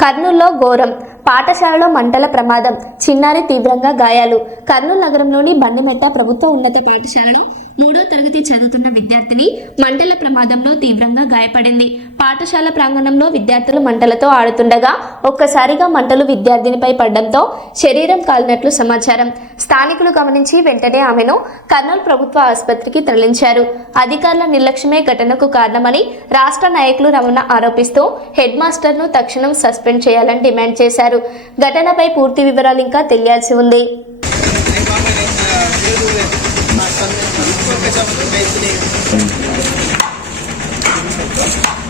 కర్నూల్లో ఘోరం. పాఠశాలలో మంటల ప్రమాదం. చిన్నారి తీవ్రంగా గాయాలు. కర్నూలు నగరంలోని బండిమెట్ట ప్రభుత్వ ఉన్నత పాఠశాలలో మూడో తరగతి చదువుతున్న విద్యార్థిని మంటల ప్రమాదంలో తీవ్రంగా గాయపడింది. పాఠశాల ప్రాంగణంలో విద్యార్థులు మంటలతో ఆడుతుండగా ఒక్కసారిగా మంటలు విద్యార్థినిపై పడడంతో శరీరం కాలినట్లు సమాచారం. స్థానికులు గమనించి వెంటనే ఆమెను కర్నూలు ప్రభుత్వ ఆసుపత్రికి తరలించారు. అధికారుల నిర్లక్ష్యమే ఘటనకు కారణమని రాష్ట్ర నాయకులు రమణ ఆరోపిస్తూ హెడ్ మాస్టర్ను తక్షణం సస్పెండ్ చేయాలని డిమాండ్ చేశారు. ఘటనపై పూర్తి వివరాలు ఇంకా తెలియాల్సి ఉంది. ఏంటి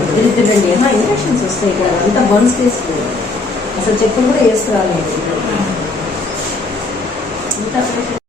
అంటే నీకు ఏమో ఇన్ఫెక్షన్స్ వస్తాయి ఇక్కడ అంతా బర్న్ స్పేస్ అసలు చెప్పులు కూడా వేసుకురాలేదు అంతా